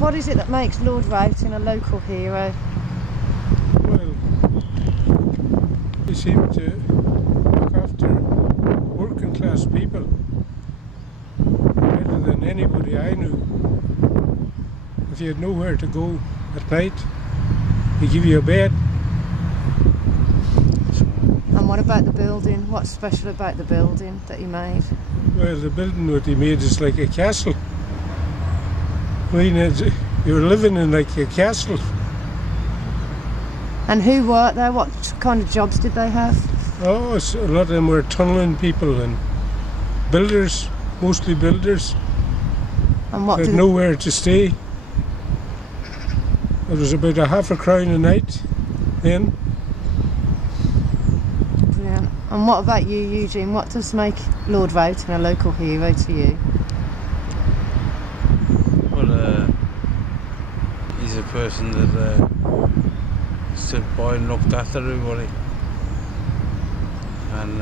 what is it that makes Lord Rowton a local hero? Well, he seemed to look after working class people better than anybody I knew. If you had nowhere to go at night, he'd give you a bed. And what about the building? What's special about the building that he made? Well, the building that he made is like a castle. I mean, you're living in like a castle. And who worked there? What kind of jobs did they have? Oh, a lot of them were tunnelling people and builders, mostly builders. And what They had nowhere to stay. It was about £0.50 a night then. Brilliant. And what about you, Eugene? What does make Lord Rowton a local hero to you? Well, he's a person that stood by and looked after everybody, and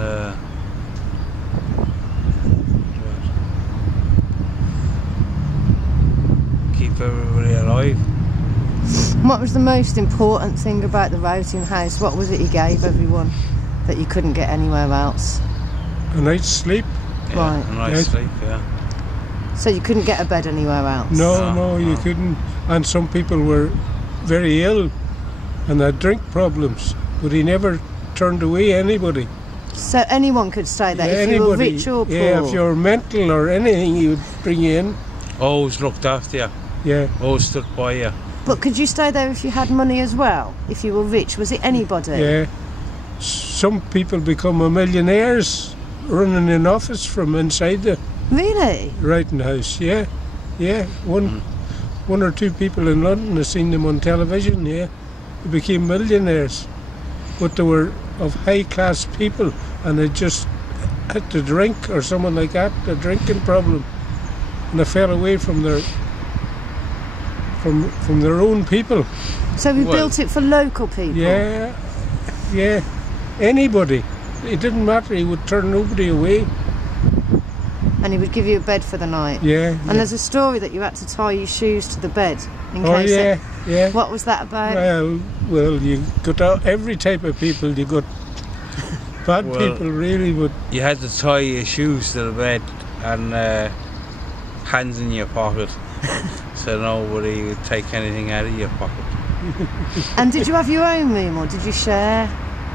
keep everybody alive. What was the most important thing about the Rowton House? What was it he gave everyone that you couldn't get anywhere else? A night's sleep. Yeah, Right. a nice sleep, yeah. So you couldn't get a bed anywhere else? No, you couldn't. And some people were very ill and had drink problems, but he never turned away anybody. So anyone could stay there, Yeah, if you were rich or poor? Yeah, if you're mental or anything, he would bring you in. Always looked after you. Yeah. Always stood by you. But could you stay there if you had money as well? If you were rich? Was it anybody? Yeah. Some people become millionaires running an office from inside the Really? Rowton House, yeah. Yeah. One or two people in London have seen them on television, yeah. They became millionaires. But they were of high class people and they just had to drink or someone like that, a drinking problem. And they fell away from their from their own people. So we built it for local people? Yeah, yeah. Anybody. It didn't matter, he would turn nobody away. And he would give you a bed for the night? Yeah. And there's a story that you had to tie your shoes to the bed in case yeah. What was that about? Well, you got out every type of people. You got bad people, really, but you had to tie your shoes to the bed and hands in your pocket, so nobody would take anything out of your pocket. And did you have your own room or did you share?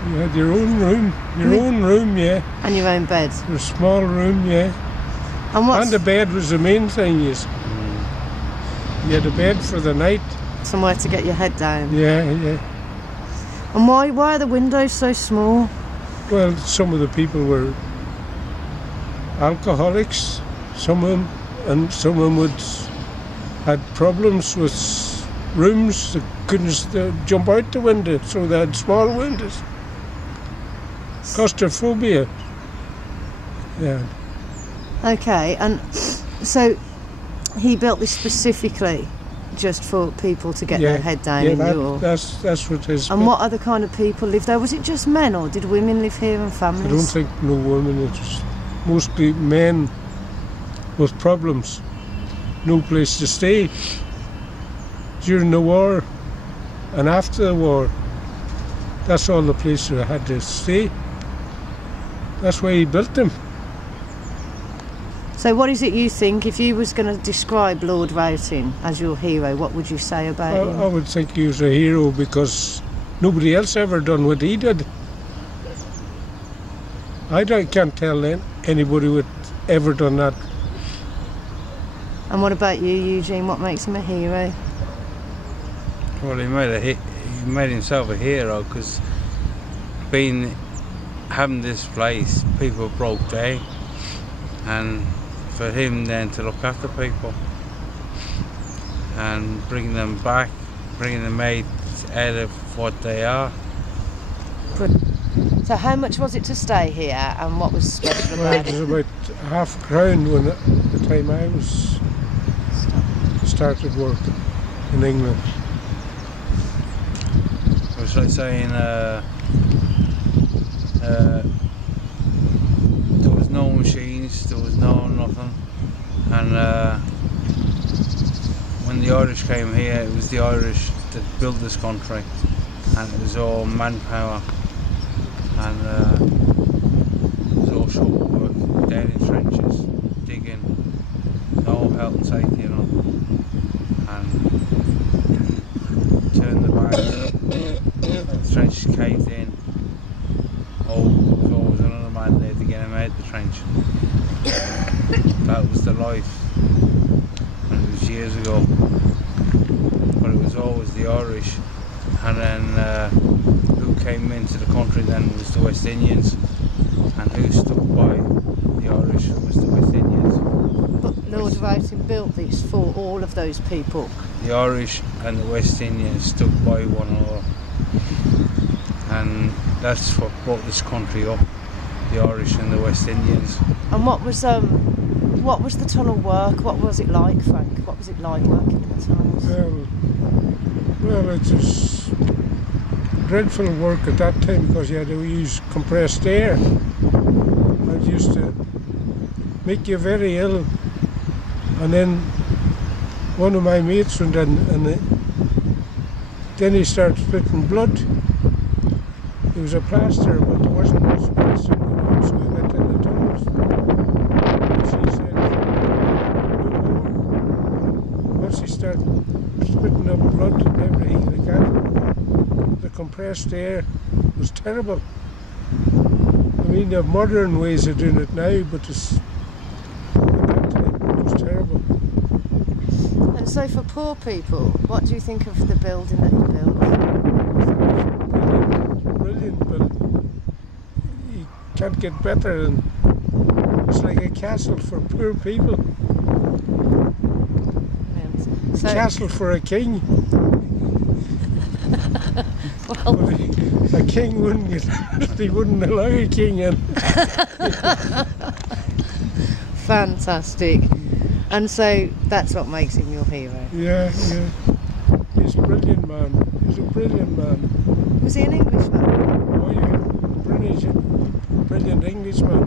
You had your own room, yeah. And your own bed? A small room, yeah. And the bed was the main thing, yes. You had a bed for the night. Somewhere to get your head down? Yeah. And why are the windows so small? Well, some of the people were alcoholics, some of them, and some of them had problems with rooms. They couldn't jump out the window, so they had small windows. Claustrophobia. Yeah. Okay, and so he built this specifically just for people to get their head down in your... that's what his... And what other kind of people lived there? Was it just men or did women live here and families? I don't think no women, it was mostly men with problems. No place to stay. During the war and after the war, that's all the places I had to stay. That's why he built them. So what is it you think, if you was going to describe Lord Rowton as your hero, what would you say about him? I would think he was a hero because nobody else ever done what he did. Can't tell anybody would ever done that. And what about you, Eugene? What makes him a hero? Well, he made himself a hero because having this place, people broke down, and for him then to look after people and bring them back, bringing them out of what they are. So how much was it to stay here and what was special Well, about it it? was about £0.50 when the time I started work in England. It was like saying there was no machines, there was no nothing, and when the Irish came here, it was the Irish that built this country, and it was all manpower, and it was all short work, down in trenches, digging, no health and safety, you know, and turn the bags, the trenches caved in. Oh, there was always another man there to get him out of the trench. That was the life. And it was years ago. But it was always the Irish. And then who came into the country then was the West Indians. And who stuck by the Irish was the West Indians. But Lord Rowton built this for all of those people. The Irish and the West Indians stuck by one another. And that's what brought this country up, the Irish and the West Indians. And what was the tunnel work? What was it like, Frank? What was it like working in the tunnels? Well, it was dreadful work at that time because you had to use compressed air. It used to make you very ill. And then one of my mates went in and then he started spitting blood. He was a plasterer, but there wasn't much plaster going on, so we went in the tunnels. And she said, once he started spitting up blood and everything like that, the compressed air was terrible. I mean, there are modern ways of doing it now, but at that time it was terrible. And so for poor people, what do you think of the building that you built? Brilliant, but you can't get better, and it's like a castle for poor people. So, a castle for a king. well, but a king wouldn't get, they wouldn't allow a king in. Fantastic. And so that's what makes him your hero. Yeah. He's a brilliant man. He's a brilliant man. Was he an Englishman? Oh yeah, brilliant Englishman.